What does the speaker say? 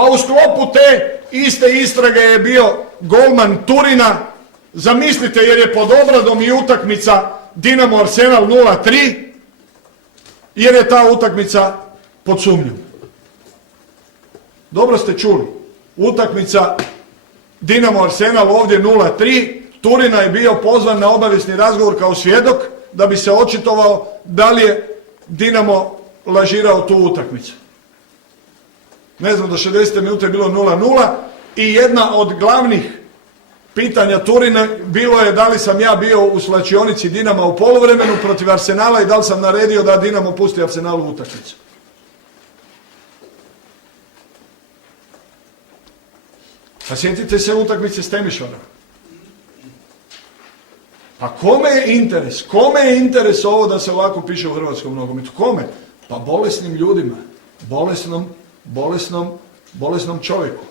Pa u sklopu te iste istrage je bio golman Turina. Zamislite, jer je pod obradom i utakmica Dinamo Arsenal 0-3, jer je ta utakmica pod sumnjom. Dobro ste čuli. Utakmica Dinamo Arsenal ovdje 0-3. Turina je bio pozvan na obavijesni razgovor kao svjedok da bi se očitovao da li je Dinamo lažirao tu utakmicu. Ne znam, do 60. minute je bilo 0-0 i jedna od glavnih pitanja Turina bilo je da li sam ja bio u svlačionici Dinama u poluvremenu protiv Arsenala i da li sam naredio da Dinamo pusti Arsenalu utakmicu. A sjetite se utakmice s Temišvarom. Pa kome je interes? Kome je interes ovo da se ovako piše u hrvatskom nogometu? Kome? Pa bolesnim ljudima. Bolesnom čovjeku.